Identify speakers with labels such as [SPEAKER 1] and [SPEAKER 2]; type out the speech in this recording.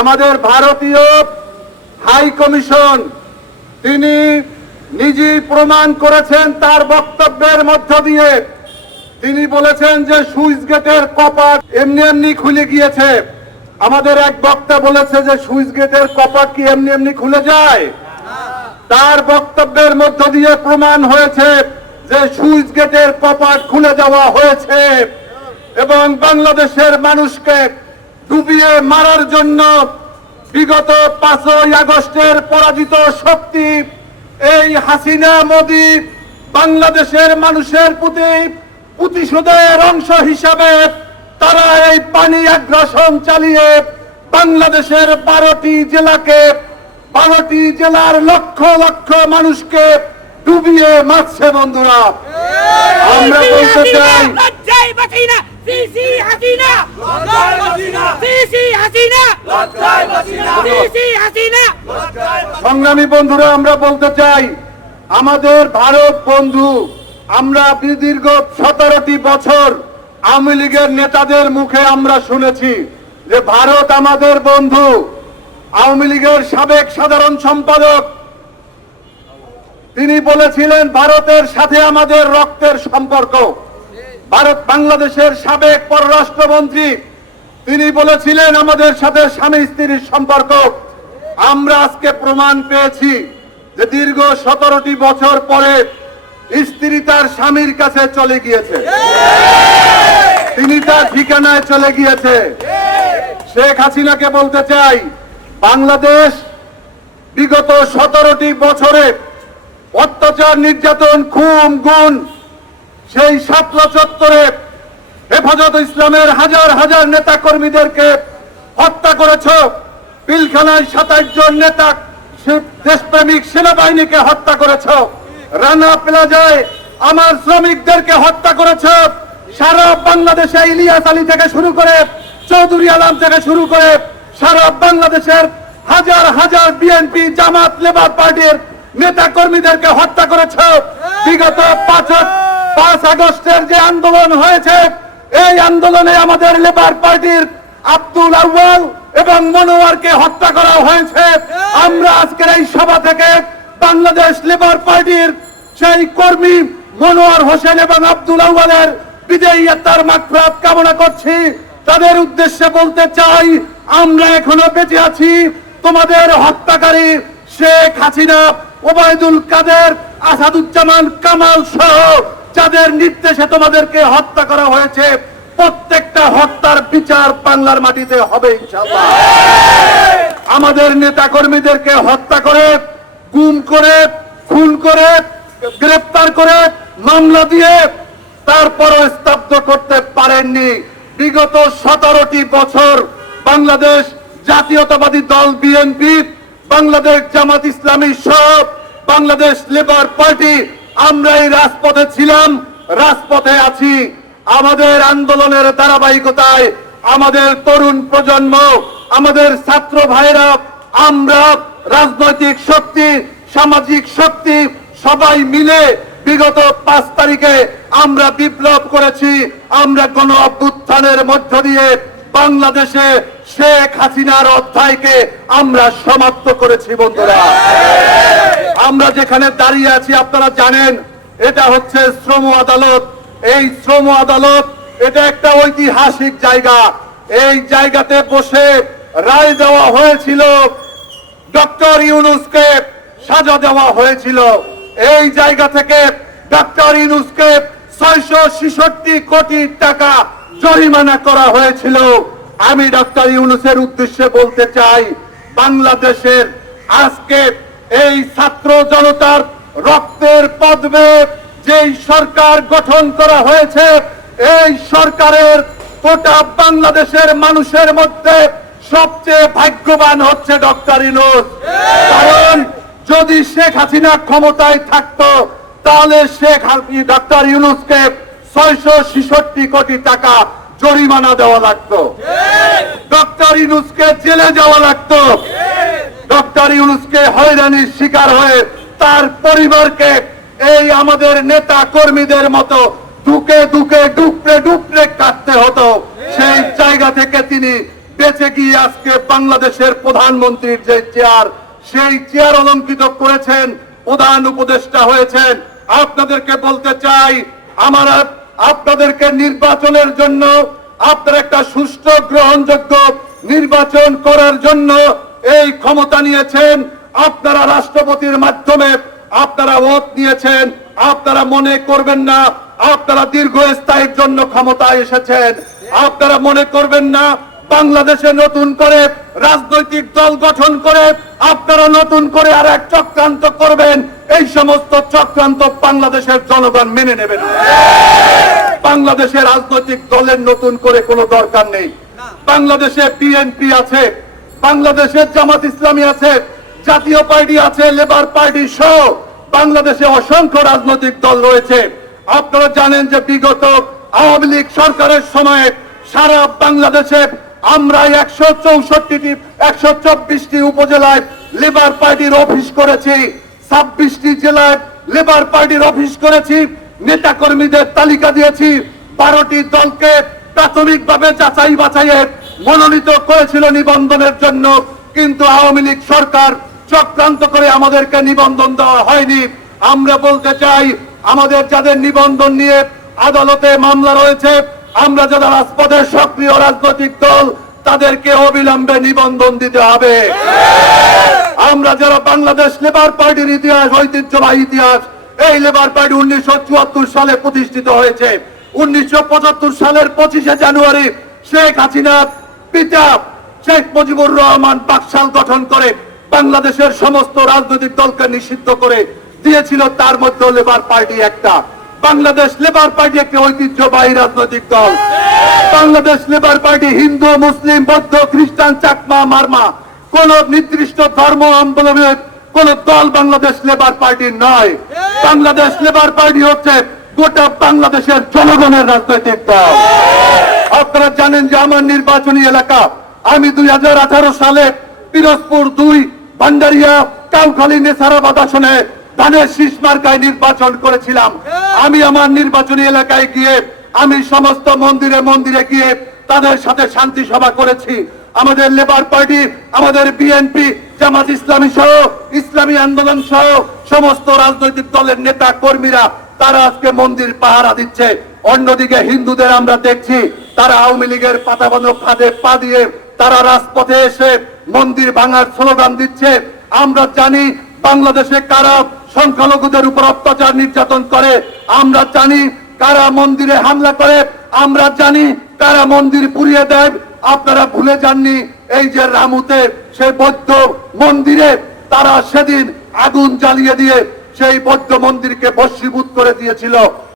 [SPEAKER 1] আমাদের ভারতীয় high commission, তিনি নিজে প্রমাণ করেছেন তার বক্তব্যের মধ্য দিয়ে। তিনি বলেছেন যে সুইচ গেটের কপাট এমনি এমনি খুলে গিয়েছে। আমাদের এক বক্তা বলেছে যে সুইচ গেটের কপাট কি এমনি এমনি খুলে যায়? তার বক্তব্যের মধ্য দিয়ে প্রমাণ হয়েছে যে সুইচ গেটের কপাট খুলে যাওয়া হয়েছে। এবং বাংলাদেশের মানুষকে ডুবিয়ে মারার জন্য বিগত পাঁচই আগস্টের পরাজিত শক্তি এই হাসিনা মোদি বাংলাদেশের মানুষের প্রতি প্রতিশোধের অংশ হিসাবে তারা এই পানি আগ্রাসন চালিয়ে বাংলাদেশের বারোটি জেলাকে, বারোটি জেলার লক্ষ লক্ষ মানুষকে ডুবিয়ে মারছে বন্ধুরা। আমরা বলতে চাই
[SPEAKER 2] সিসি হাসিনা
[SPEAKER 3] লজ্জায় বাঁচি
[SPEAKER 2] সিসি হাসিনা
[SPEAKER 3] লজ্জায় বাঁচি
[SPEAKER 2] সিসি হাসিনা
[SPEAKER 1] সংগ্রামী বন্ধুরা আমরা বলতে চাই আমাদের ভারত বন্ধু আমরা দীর্ঘ সতেরোটি বছর আওয়ামী লীগের নেতাদের মুখে আমরা শুনেছি যে ভারত আমাদের বন্ধু আওয়ামী লীগের সাবেক সাধারণ সম্পাদক। তিনি বলেছিলেন ভারতের সাথে আমাদের রক্তের সম্পর্ক। ভারত বাংলাদেশের সাবেক পররাষ্ট্রমন্ত্রী, তিনি বলেছিলেন আমাদের সাথে স্বামী স্ত্রীর সম্পর্ক। আমরা আজকে প্রমাণ পেয়েছি যে দীর্ঘ সতেরোটি বছর পরে স্ত্রী তার স্বামীর কাছে চলে গিয়েছে। তিনি তার ঠিকানায় চলে গিয়েছে। শেখ হাসিনাকে বলতে চাই, বাংলাদেশ বিগত সতেরোটি বছরে অত্যাচার, নির্যাতন, খুন, গুণ সেই শাপলা চত্বরে হেফাজত ইসলামের হাজার হাজার নেতা কর্মীদেরকে হত্যা করেছ। পিলখানায় সাতাশ জন নেতা দেশপ্রেমিক সেনাবাহিনীকে হত্যা করেছ। রানা প্লাজায় আমার শ্রমিকদেরকে হত্যা করেছ। সারা বাংলাদেশে ইলিয়াস আলী থেকে শুরু করে চৌধুরী আলম থেকে শুরু করে সারা বাংলাদেশের হাজার হাজার বিএনপি জামাত লেবার পার্টির নেতা কর্মীদেরকে হত্যা করেছ। বিগত পাঁচ পাঁচ আগস্টের যে আন্দোলন হয়েছে, এই আন্দোলনে আমাদের লেবার পার্টির আব্দুল আউয়াল এবং মনোয়ারকে হত্যা করা হয়েছে। আমরা আজকের এই সভা থেকে বাংলাদেশ লেবার পার্টির সেই কর্মী মনোয়ার হোসেন এবং আব্দুল আউয়ালের বিজয়ী তার মাগফিরাত কামনা করছি। তাদের উদ্দেশ্যে বলতে চাই, আমরা এখনও বেঁচে আছি। তোমাদের হত্যাকারী শেখ হাসিনা, ওবায়দুল কাদের, আসাদুজ্জামান কামাল সহ যাদের নির্দেশে তোমাদেরকে হত্যা করা হয়েছে, প্রত্যেকটা হত্যার বিচার বাংলার মাটিতে হবে আমাদের নেতা কর্মীদেরকে হত্যা করে, গুম করে, খুন করে, গ্রেপ্তার করে, মামলা দিয়ে তারপরও স্তব্ধ করতে পারেননি। বিগত সতেরোটি বছর বাংলাদেশ জাতীয়তাবাদী দল, বিএনপি, বাংলাদেশ জামাত ইসলামী সব বাংলাদেশ লেবার পার্টি আমরা এই রাজপথে ছিলাম, রাজপথে আছি। আমাদের আন্দোলনের ধারাবাহিকতায় আমাদের তরুণ প্রজন্ম, আমাদের ছাত্র ভাইরা, আমরা রাজনৈতিক শক্তি, সামাজিক শক্তি, সবাই মিলে বিগত পাঁচ তারিখে আমরা বিপ্লব করেছি। আমরা কোন অভ্যুত্থানের মধ্য দিয়ে বাংলাদেশে শেখ হাসিনার অধ্যায়কে আমরা সমাপ্ত করেছি, বন্ধুরা। আমরা যেখানে দাঁড়িয়ে আছি, আপনারা জানেন, এটা হচ্ছে শ্রম আদালত। এই শ্রম আদালত, এটা একটা ঐতিহাসিক জায়গা। এই জায়গাতে বসে রায় দেওয়া হয়েছিল, ডক্টর ইউনুসকে সাজা দেওয়া হয়েছিল। এই জায়গা থেকে ডক্টর ইউনুসকে ছয়শো ছেষট্টি কোটি টাকা জরিমানা করা হয়েছিল। আমি ডক্টর ইউনুসের উদ্দেশ্যে বলতে চাই, বাংলাদেশের আজকে এই ছাত্র জনতার রক্তের পদ্মে যেই সরকার গঠন করা হয়েছে এই সরকারের গোটা বাংলাদেশের মানুষের মধ্যে সবচেয়ে ভাগ্যবান হচ্ছে ডক্টর ইনুস। কারণ যদি শেখ হাসিনা ক্ষমতায় থাকতো তাহলে শেখ ডক্টর ইউনুসকে ছয়শো ছেষট্টি কোটি টাকা জরিমানা দেওয়া লাগতো। ডক্টর ইউনুসকে জেলে যাওয়া লাগতো। ডক্টর ইউনুসকে হয়রানির শিকার হয়ে তার পরিবারকে এই আমাদের নেতা কর্মীদের মতো দুকে দুকে ডুবরে ডুবরে কাটতে হতো। সেই জায়গা থেকে তিনি বেঁচে গিয়ে আজকে বাংলাদেশের প্রধানমন্ত্রীর যে চেয়ার, সেই চেয়ার অলঙ্কিত করেছেন, প্রধান উপদেষ্টা হয়েছেন। আপনাদেরকে বলতে চাই, আমার আপনাদেরকে নির্বাচনের জন্য আপনার একটা সুষ্ঠু, গ্রহণযোগ্য নির্বাচন করার জন্য এই ক্ষমতা নিয়েছেন আপনারা রাষ্ট্রপতির মাধ্যমে, আপনারা ভোট নিয়েছেন, আপনারা মনে করবেন না, আপনারা দীর্ঘস্থায়ীর জন্য ক্ষমতায় এসেছেন আপনারা মনে করবেন না, বাংলাদেশে নতুন করে রাজনৈতিক দল গঠন করে আপনারা নতুন করে আর এক চক্রান্ত করবেন, এই সমস্ত চক্রান্ত বাংলাদেশের জনগণ মেনে নেবেন না। বাংলাদেশে রাজনৈতিক দলের নতুন করে কোনো দরকার নেই বাংলাদেশে বিএনপি আছে বাংলাদেশে জামাত ইসলামী আছে, জাতীয় পার্টি আছে, লেবার পার্টি সহ বাংলাদেশে অসংখ্য রাজনৈতিক দল রয়েছে। আপনারা জানেন যে বিগত আওয়ামী লীগ সরকারের সময়ে সারা বাংলাদেশে আমরা একশো চৌষট্টি একশো চব্বিশটি উপজেলায় লেবার পার্টির অফিস করেছি। ছাব্বিশটি জেলায় লেবার পার্টির অফিস করেছি। নেতা কর্মীদের তালিকা দিয়েছি। বারোটি দলকে প্রাথমিকভাবে যাচাই বাছাইয়ে মনোনীত করেছিল নিবন্ধনের জন্য, কিন্তু আওয়ামী লীগ সরকার চক্রান্ত করে আমাদেরকে নিবন্ধন দেওয়া হয়নি। আমরা বলতে চাই, আমাদের যাদের নিবন্ধন নিয়ে আদালতে মামলা রয়েছে, আমরা যারা রাজপথের সক্রিয় রাজনৈতিক দল, তাদেরকে অবিলম্বে নিবন্ধন দিতে হবে। আমরা যারা বাংলাদেশ লেবার পার্টির ইতিহাস, ঐতিহ্যবাহী ইতিহাস, এই লেবার পার্টি উনিশশো চুয়াত্তর সালে প্রতিষ্ঠিত হয়েছে। উনিশশো পঁচাত্তর সালের পঁচিশে জানুয়ারি শেখ হাসিনার পিতা শেখ মুজিবুর রহমান বাকশাল গঠন করে বাংলাদেশের সমস্ত রাজনৈতিক দলকে নিষিদ্ধ করে দিয়েছিল। তার মধ্যে লেবার পার্টি একটা। বাংলাদেশ লেবার পার্টি একটি ঐতিহ্যবাহী রাজনৈতিক দল। বাংলাদেশ লেবার পার্টি হিন্দু, মুসলিম, বৌদ্ধ, খ্রিস্টান, চাকমা, মারমা কোন নির্দিষ্ট ধর্ম আন্দোলনের কোন দল বাংলাদেশ লেবার পার্টি নয়। বাংলাদেশ লেবার পার্টি হচ্ছে গোটা বাংলাদেশের জনগণের রাজনৈতিক দল। আপনারা জানেন যে আমার নির্বাচনী এলাকা, আমি দুই সালে পিরোজপুর দুই, ভান্ডারিয়া, কাউখালী, নেসারাবাদ আসনে ধানের শীষ মার্কায় নির্বাচন করেছিলাম। আমি আমার নির্বাচনী এলাকায় গিয়ে, আমি সমস্ত মন্দিরে মন্দিরে গিয়ে তাদের সাথে শান্তি সভা করেছি। আমাদের লেবার পার্টি, আমাদের বিএনপি, জামাত ইসলামী সহ, ইসলামী আন্দোলন সহ, সমস্ত রাজনৈতিক দলের নেতা কর্মীরা, তারা আজকে মন্দির পাহারা দিচ্ছে। অন্যদিকে হিন্দুদের আমরা দেখছি তারা আওয়ামী লীগের পাতা বাঁধো খাদে পা দিয়ে তারা রাজপথে এসে মন্দির ভাঙার স্লোগান দিচ্ছে। আমরা জানি বাংলাদেশে কারা সংখ্যালঘুদের উপর অত্যাচার নির্যাতন করে। আমরা জানি কারা মন্দিরে হামলা করে। আমরা জানি কারা মন্দির পুড়িয়ে দেয়। আপনারা ভুলে যাননি এই যে রামুতে, সেই বৌদ্ধ মন্দিরে তারা সেদিন আগুন জ্বালিয়ে দিয়ে সেই বৌদ্ধ মন্দিরকে ভস্মীভূত করে দিয়েছিল।